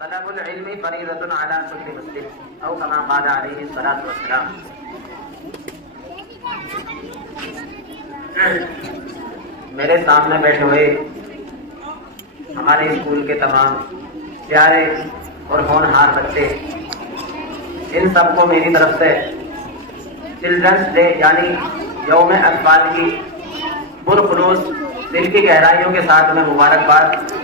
طلب العلم فریضۃ علی کل مسلم او کما قال علیہ الصلوۃ والسلام۔ میرے سامنے بیٹھے ہوئے ہمارے اسکول کے تمام پیارے اور ہونہار بچے، ان سب کو میری طرف سے چلڈرنس ڈے یعنی یوم اطفال کی پرخلوص دل کی گہرائیوں کے ساتھ میں مبارکباد۔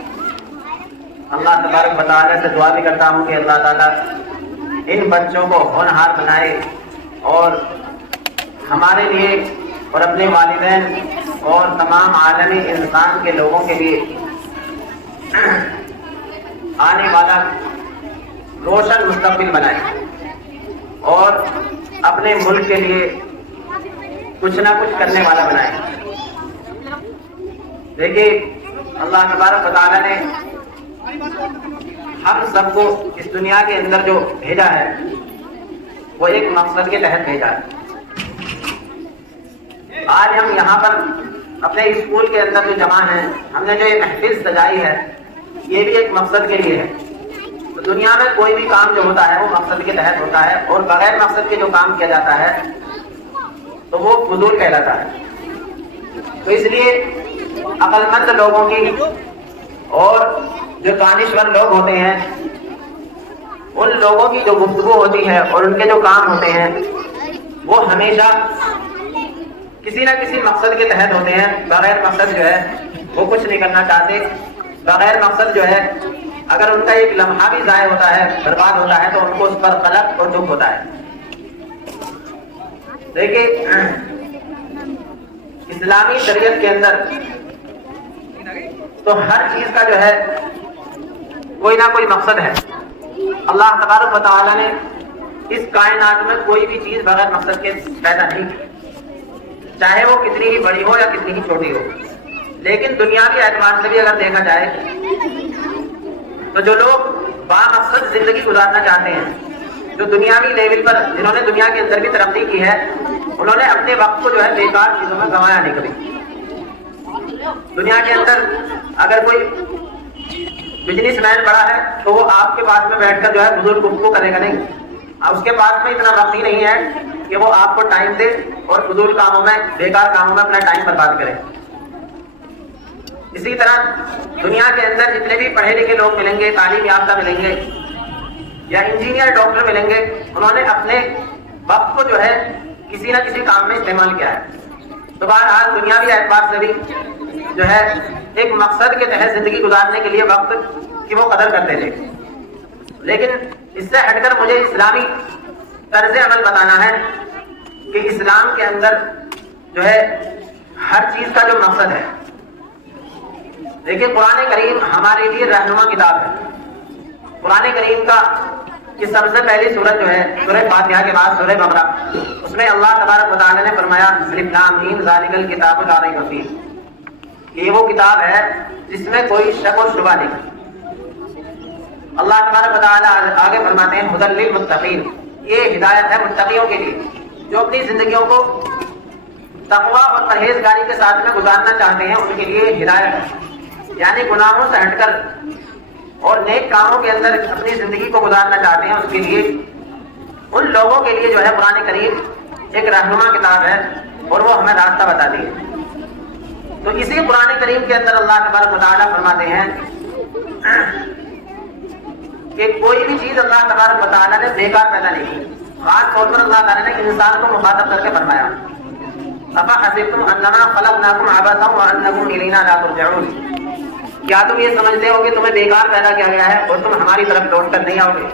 اللہ تبارک و تعالیٰ سے دعا بھی کرتا ہوں کہ اللہ تعالیٰ ان بچوں کو ہونہار بنائے اور ہمارے لیے اور اپنے والدین اور تمام عالمی انسان کے لوگوں کے لیے آنے والا روشن مستقبل بنائے اور اپنے ملک کے لیے کچھ نہ کچھ کرنے والا بنائے۔ دیکھیے اللہ تبارک و تعالیٰ نے ہم سب کو اس دنیا کے اندر جو بھیجا ہے وہ ایک مقصد کے تحت بھیجا ہے۔ آج ہم یہاں پر اپنے اسکول کے اندر جو جمع ہیں، ہم نے جو یہ محفل سجائی ہے یہ بھی ایک مقصد کے لیے ہے۔ تو دنیا میں کوئی بھی کام جو ہوتا ہے وہ مقصد کے تحت ہوتا ہے، اور بغیر مقصد کے جو کام کیا جاتا ہے تو وہ فضول کہلاتا ہے۔ تو اس لیے عقل مند لوگوں کی اور جو دانشور لوگ ہوتے ہیں ان لوگوں کی جو گفتگو ہوتی ہے اور ان کے جو کام ہوتے ہیں وہ ہمیشہ کسی نہ کسی مقصد کے تحت ہوتے ہیں۔ بغیر مقصد جو ہے وہ کچھ نہیں کرنا چاہتے۔ بغیر مقصد جو ہے اگر ان کا ایک لمحہ بھی ضائع ہوتا ہے، برباد ہوتا ہے، تو ان کو اس پر قلق اور دکھ ہوتا ہے۔ دیکھیے اسلامی شریعت کے اندر تو ہر چیز کا جو ہے کوئی نہ کوئی مقصد ہے۔ اللہ تبارک و تعالیٰ نے اس کائنات میں کوئی بھی چیز بغیر مقصد کے پیدا نہیں کی، چاہے وہ کتنی ہی بڑی ہو یا کتنی ہی چھوٹی ہو۔ لیکن دنیاوی اعتبار سے بھی اگر دیکھا جائے تو جو لوگ بامقصد زندگی گزارنا چاہتے ہیں، جو دنیاوی لیول پر جنہوں نے دنیا کے اندر بھی ترقی کی ہے، انہوں نے اپنے وقت کو جو ہے بیکار چیزوں میں گنوایا نہیں کبھی۔ دنیا کے اندر اگر کوئی بزنس مین بڑا ہے تو وہ آپ کے پاس میں بیٹھ کر جو ہے فضول گفتگو کرے گا نہیں۔ اب اس کے پاس میں اتنا وقت ہی نہیں ہے کہ وہ آپ کو ٹائم دے اور فضول کاموں میں، بیکار کاموں میں اپنا ٹائم برباد کرے۔ اسی طرح دنیا کے اندر جتنے بھی پڑھے لکھے لوگ ملیں گے، تعلیم یافتہ ملیں گے یا انجینئر، ڈاکٹر ملیں گے، انہوں نے اپنے وقت کو جو ہے کسی نہ کسی کام میں استعمال کیا ہے۔ تو بہرحال دنیاوی اعتبار سے بھی جو ہے ایک مقصد کے تحت زندگی گزارنے کے لیے وقت کی وہ قدر کرتے تھے۔ لیکن اس سے ہٹ کر مجھے اسلامی طرز عمل بتانا ہے کہ اسلام کے اندر جو ہے ہر چیز کا جو مقصد ہے۔ دیکھیں قرآن کریم ہمارے لیے رہنما کتاب ہے۔ قرآن کریم کا کہ سب سے پہلی سورت جو ہے سورہ فاتحہ کے بعد سورہ بقرہ، اس میں اللہ تبارک و تعالیٰ نے فرمایا الف لام میم ذالک الکتاب لا ریب فیہ، یہ وہ کتاب ہے جس میں کوئی شک و شبہ نہیں۔ اللہ تبارک و تعالیٰ آگے فرماتے ہیں ھدی للمتقین، یہ ہدایت ہے متقیوں کے لیے جو اپنی زندگیوں کو تقویٰ اور پرہیزگاری کے ساتھ میں گزارنا چاہتے ہیں، ان کے لیے ہدایت ہے، یعنی گناہوں سے ہٹ کر اور نیک کاموں کے اندر اپنی زندگی کو گزارنا چاہتے ہیں، اس کے لیے ان لوگوں کے لیے جو ہے قرآن کریم ایک رہنما کتاب ہے اور وہ ہمیں راستہ بتاتی ہے۔ تو اسی قرآن کریم کے اندر اللہ تبارک و تعالیٰ فرماتے ہیں کہ کوئی بھی چیز اللہ تبارک و تعالیٰ نے بیکار پیدا نہیں کی۔ خاص طور پر اللہ تعالیٰ نے انسان کو مخاطب کر کے فرمایا افحسبتم انما خلقناکم عبثا وانکم الینا لا ترجعون، کیا تم یہ سمجھتے ہو کہ تمہیں بیکار پیدا کیا گیا ہے اور تم ہماری طرف لوٹ کر نہیں آؤ گے؟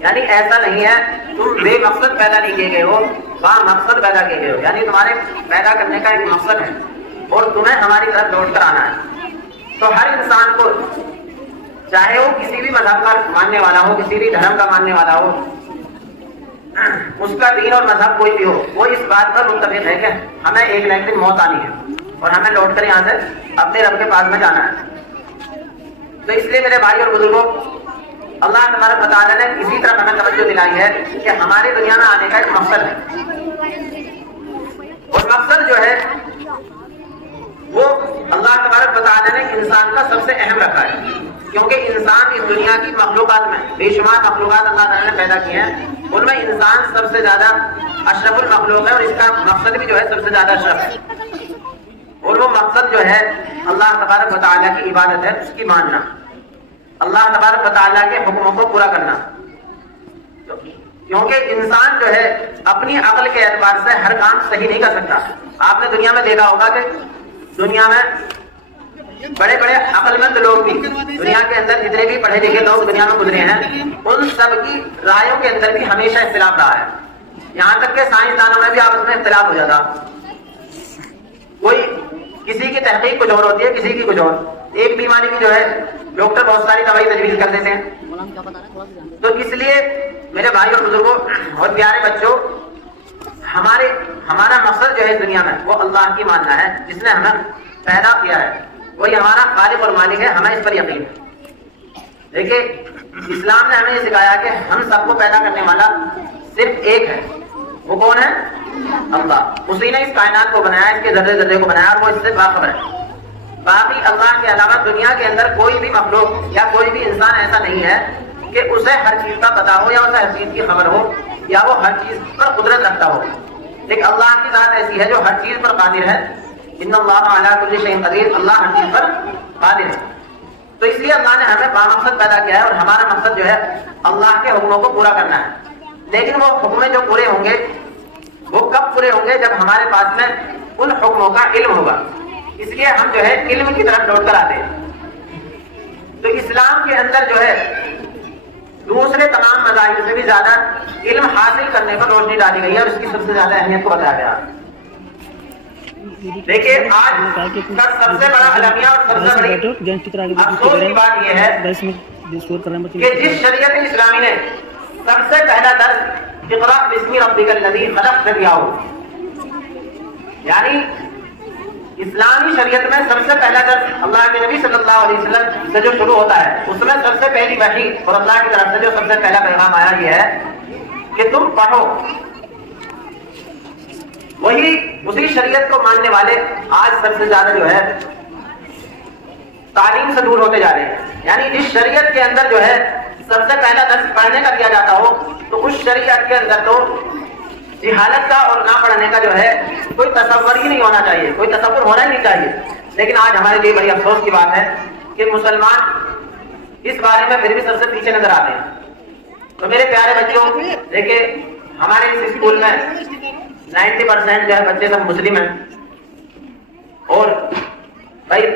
یعنی ایسا نہیں ہے، تم بے مقصد پیدا نہیں کیے گئے ہو، مقصد پیدا کیے گئے ہو، یعنی تمہارے پیدا کرنے کا ایک مقصد ہے اور تمہیں ہماری طرف لوٹ کر آنا ہے۔ تو ہر انسان کو چاہے وہ کسی بھی مذہب کا ماننے والا ہو، کسی بھی دھرم کا ماننے والا ہو، اس کا دین اور مذہب کوئی بھی ہو، وہ اس بات پر متفق ہے کہ ہمیں ایک نہ ایک دن موت آنی ہے اور ہمیں لوٹ کر یہاں سے اپنے رب کے پاس میں جانا ہے۔ تو اس لیے میرے بھائی اور بزرگوں، اللہ تبارک و تعالیٰ نے اسی طرح ہمیں توجہ دلائی ہے کہ ہمارے دنیا میں آنے کا ایک مقصد ہے، اور مقصد جو ہے وہ اللہ تبارک و تعالیٰ نے انسان کا سب سے اہم رکھا ہے کہ کیونکہ انسان اس دنیا کی مخلوقات میں بے شمار مخلوقات اللہ تعالیٰ نے پیدا کی ہیں، ان میں انسان سب سے زیادہ اشرف المخلوق ہے، اور اس کا مقصد بھی جو ہے سب سے زیادہ اشرف ہے، اور وہ مقصد جو ہے اللہ تبارک و تعالیٰ کی عبادت ہے، اس کی ماننا، اللہ تبارک و تعالیٰ کے حکموں کو پورا کرنا. کیونکہ انسان جو ہے اپنی عقل کے اعتبار سے ہر کام صحیح نہیں کر سکتا. آپ نے دنیا میں دیکھا ہوگا کہ دنیا میں بڑے بڑے عقل مند لوگ بھی، دنیا کے اندر جتنے بھی پڑھے لکھے لوگ دنیا میں گزرے ہیں، ان سب کی رائےوں کے اندر بھی ہمیشہ اختلاف رہا ہے. یہاں تک کہ سائنسدانوں میں بھی آپس میں اختلاف ہو جاتا. کوئی کسی کی تحقیق کچھ اور ہوتی ہے، کسی کی کچھ اور. ایک بیماری کی جو ہے ڈاکٹر بہت ساری دوائی تجویز کر دیتے ہیں. تو اس لیے میرے بھائی اور بزرگوں اور پیارے بچوں، ہمارا مقصد جو ہے اس دنیا میں وہ اللہ کی ماننا ہے، جس نے ہمیں پیدا کیا ہے، وہی ہمارا خالق اور مالک ہے، ہمیں اس پر یقین ہے. دیکھیے اسلام نے ہمیں یہ سکھایا کہ ہم سب کو پیدا کرنے والا صرف ایک ہے. وہ کون ہے؟ اللہ. اسی نے اس کائنات کو بنایا، اس کے ذرے ذرے کو بنایا، اور وہ اس سے باخبر ہے. باقی اللہ کے علاوہ دنیا کے اندر کوئی بھی مخلوق یا کوئی بھی انسان ایسا نہیں ہے کہ اسے ہر چیز کا پتہ ہو یا اسے ہر چیز کی خبر ہو یا وہ ہر چیز پر قدرت رکھتا ہو. لیکن اللہ کی ذات ایسی ہے جو ہر چیز پر قادر ہے. ان اللہ علی کل شیء قدیر. اللہ ہر چیز پر قادر ہے. تو اس لیے اللہ نے ہمیں بامقصد پیدا کیا ہے، اور ہمارا مقصد جو ہے اللہ کے حکموں کو پورا کرنا ہے. لیکن وہ حکم جو پورے ہوں گے وہ کب پورے ہوں گے؟ جب ہمارے پاس میں ان حکموں کا علم ہوگا. اس لیے ہم جو ہے علم کی طرف لوٹ کر آتے ہیں. تو اسلام کے اندر جو ہے دوسرے تمام مذاہب سے بھی زیادہ علم حاصل کرنے پر روشنی ڈالی گئی ہے، اور اس کی سب سے زیادہ اہمیت کو بتایا گیا. دیکھیے آج کا سب سے بڑا المیہ اور سب سے بڑی افسوس کی بات یہ ہے کہ جس شریعت اسلامی نے سب سے پہلا درس اقرأ باسم ربک الذی خلق سے دیا ہو، یعنی اسلامی شریعت میں سب سے پہلا درس اللہ کے نبی صلی اللہ علیہ وسلم سے جو شروع ہوتا ہے، اس میں سب سے پہلی وحی اور اللہ کی طرف سے جو سب سے پہلا پیغام آیا یہ ہے کہ تم پڑھو. وہی اسی شریعت کو ماننے والے آج سب سے زیادہ جو ہے تعلیم سے دور ہوتے جا رہے ہیں. یعنی جس شریعت کے اندر جو ہے سب سے پہلا درس پڑھنے کا دیا جاتا ہو، تو اس شریعت کے اندر تو جہالت کا اور نہ پڑھنے کا جو ہے کوئی تصور ہی نہیں ہونا چاہیے، کوئی تصور ہونا ہی نہیں چاہیے. لیکن آج ہمارے لیے بڑی افسوس کی بات ہے کہ مسلمان اس بارے میں پھر بھی سب سے پیچھے نظر آتے ہیں. تو میرے پیارے بچوں، دیکھیے ہمارے اس اسکول میں 90% جو ہے بچے سب مسلم ہیں، اور بھائی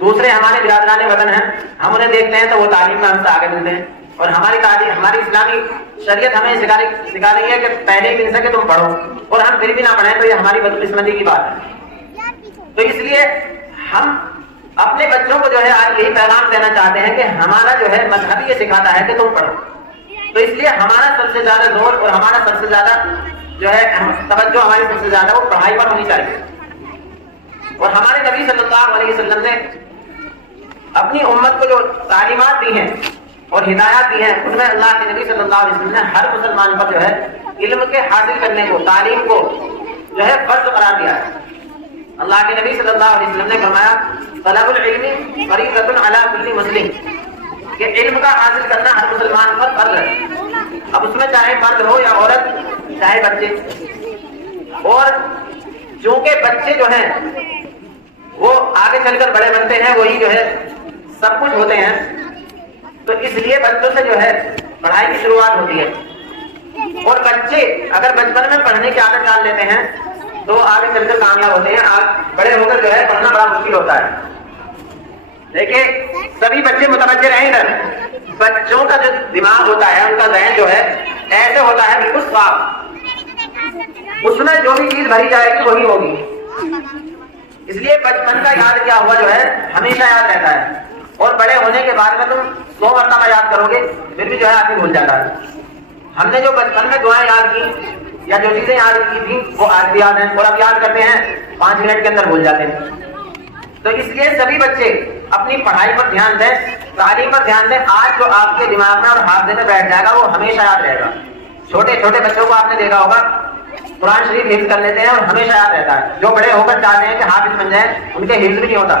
دوسرے ہمارے برادران وطن ہیں، ہم انہیں دیکھتے ہیں تو وہ تعلیم میں ہم سے آگے ملتے ہیں. اور ہماری تعلیم، ہماری اسلامی شریعت ہمیں سکھا رہی ہے کہ پہلے ہی دن سے کہ تم پڑھو، اور ہم پھر بھی نہ پڑھیں تو یہ ہماری بدقسمتی کی بات ہے. تو اس لیے ہم اپنے بچوں کو جو ہے آج یہی پیغام دینا چاہتے ہیں کہ ہمارا جو ہے مذہب یہ سکھاتا ہے کہ تم پڑھو. تو اس لیے ہمارا سب سے زیادہ زور اور ہمارا سب سے زیادہ جو ہے توجہ ہماری سب سے زیادہ وہ پڑھائی پر ہونی چاہیے. اور ہمارے نبی صلی اللہ علیہ وسلم نے اپنی امت کو جو تعلیمات دی ہیں اور ہدایات دی ہیں، ان میں اللہ کے نبی صلی اللہ علیہ وسلم نے ہر مسلمان پر جو ہے علم کے حاصل کرنے کو، تعلیم کو جو ہے فرض قرار دیا ہے. اللہ کے نبی صلی اللہ علیہ وسلم نے فرمایا طلب العلم فریضۃ علی کل مسلم، کہ علم کا حاصل کرنا ہر مسلمان پر فرض ہے. اب اس میں چاہے مرد ہو یا عورت، چاہے بچے. اور چونکہ بچے جو ہیں وہ آگے چل کر بڑے بنتے ہیں، وہی جو ہے سب کچھ ہوتے ہیں، تو اس لیے بچوں سے جو ہے پڑھائی کی شروعات ہوتی ہے. اور بچے اگر بچپن میں پڑھنے کی عادت ڈال لیتے ہیں تو آگے چل کر کامیاب ہوتے ہیں. آج بڑے ہو کر جو ہے پڑھنا بڑا مشکل ہوتا ہے. دیکھیے سبھی بچے متوجہ رہیں ادھر. بچوں کا جو دماغ ہوتا ہے، ان کا ذہن جو ہے ایسے ہوتا ہے بالکل صاف، اس میں جو بھی چیز بھری جائے گی وہی ہوگی. اس لیے بچپن کا یاد کیا ہوا جو ہے ہمیشہ یاد رہتا ہے، اور بڑے ہونے کے بعد میں تم 100 مرتبہ یاد کرو گے پھر بھی جو ہے آدمی بھول جاتا ہے. ہم نے جو بچپن میں دعائیں یاد کی یا جو چیزیں یاد کی تھی وہ آج بھی یاد ہیں، اور اب یاد کرتے ہیں 5 منٹ کے اندر بھول جاتے ہیں. تو اس لیے سبھی بچے اپنی پڑھائی پر دھیان دیں، تعلیم پر دھیان دیں. آج جو آپ کے دماغ میں اور حافظے میں بیٹھ جائے گا وہ ہمیشہ یاد رہے گا. چھوٹے چھوٹے بچوں کو آپ نے دیکھا ہوگا قرآن شریف حفظ کر لیتے ہیں اور ہمیشہ یاد رہتا ہے. جو بڑے ہو کر چاہتے ہیں کہ حافظ بن جائیں ان کے حفظ بھی نہیں ہوتا.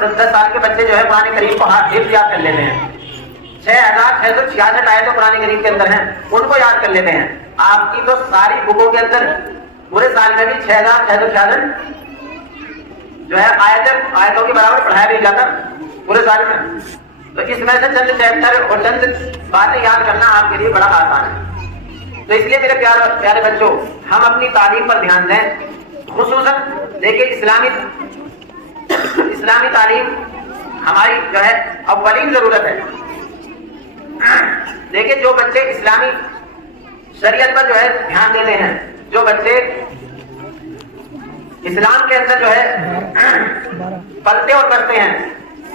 10 سال کے بچے جو ہے قرآن کریم کو حفظ یاد کر لیتے ہیں. 6666 آیتیں قرآن کریم کے اندر ہیں, ان کو یاد کر لیتے ہیں. آپ کی تو ساری بکوں کے اندر پورے سال میں بھی 6666 جو ہے آیتوں کے برابر پڑھایا بھی جاتا پورے سال میں. تو اس میں سے چند چیپٹر اور چند باتیں یاد کرنا آپ کے لیے بڑا آسان ہے. تو اس لیے میرے پیارے بچوں, ہم اپنی تعلیم پر دھیان دیں. خصوصاً دیکھیں اسلامی تعلیم ہماری جو ہے اولین ضرورت ہے. دیکھیں جو بچے اسلامی شریعت پر جو ہے دھیان دیتے ہیں, جو بچے اسلام کے اندر جو ہے پلتے اور کرتے ہیں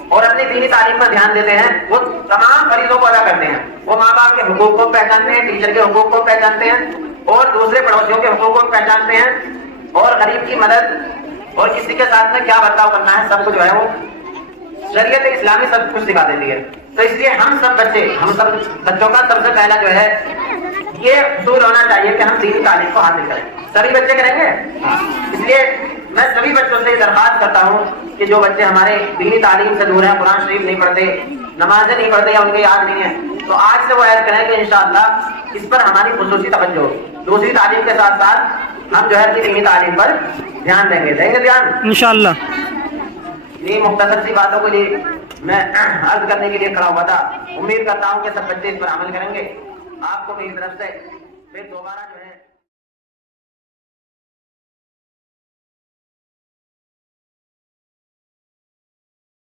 اور اپنی دینی تعلیم پر دھیان دیتے ہیں, وہ تمام فریضوں کو ادا کرتے ہیں. وہ ماں باپ کے حقوق کو پہچانتے ہیں, ٹیچر کے حقوق کو پہچانتے ہیں, اور دوسرے پڑوسیوں کے حقوق کو پہچانتے ہیں, اور غریب کی مدد اور کسی کے ساتھ میں کیا برتاؤ کرنا ہے سب کو جو ہے وہ شریعت اسلامی سب کچھ سکھا دیتی ہے. تو اس لیے ہم سب بچوں کا سب سے پہلا جو ہے یہ اصول ہونا چاہیے کہ ہم دینی تعلیم کو حاصل کریں. سبھی بچے کریں گے. اس لیے میں سبھی بچوں سے درخواست کرتا ہوں کہ جو بچے ہمارے دینی تعلیم سے دور ہیں, قرآن شریف نہیں پڑھتے, نمازیں نہیں پڑھتے یا ان کے یاد نہیں ہے, تو آج سے وہ عہد کریں کہ انشاءاللہ اس پر ہماری خصوصی توجہ ہوگی. دوسری تعلیم کے ساتھ ساتھ ہم جو ہے اپنی دینی تعلیم پر دھیان دیں گے دھیان انشاءاللہ. یہ مختصر سی باتوں کے لیے میں عرض کرنے کے لیے کھڑا ہوا تھا. امید کرتا ہوں کہ سب بچے اس پر عمل کریں گے. آپ کو میری طرف سے پھر دوبارہ جو ہے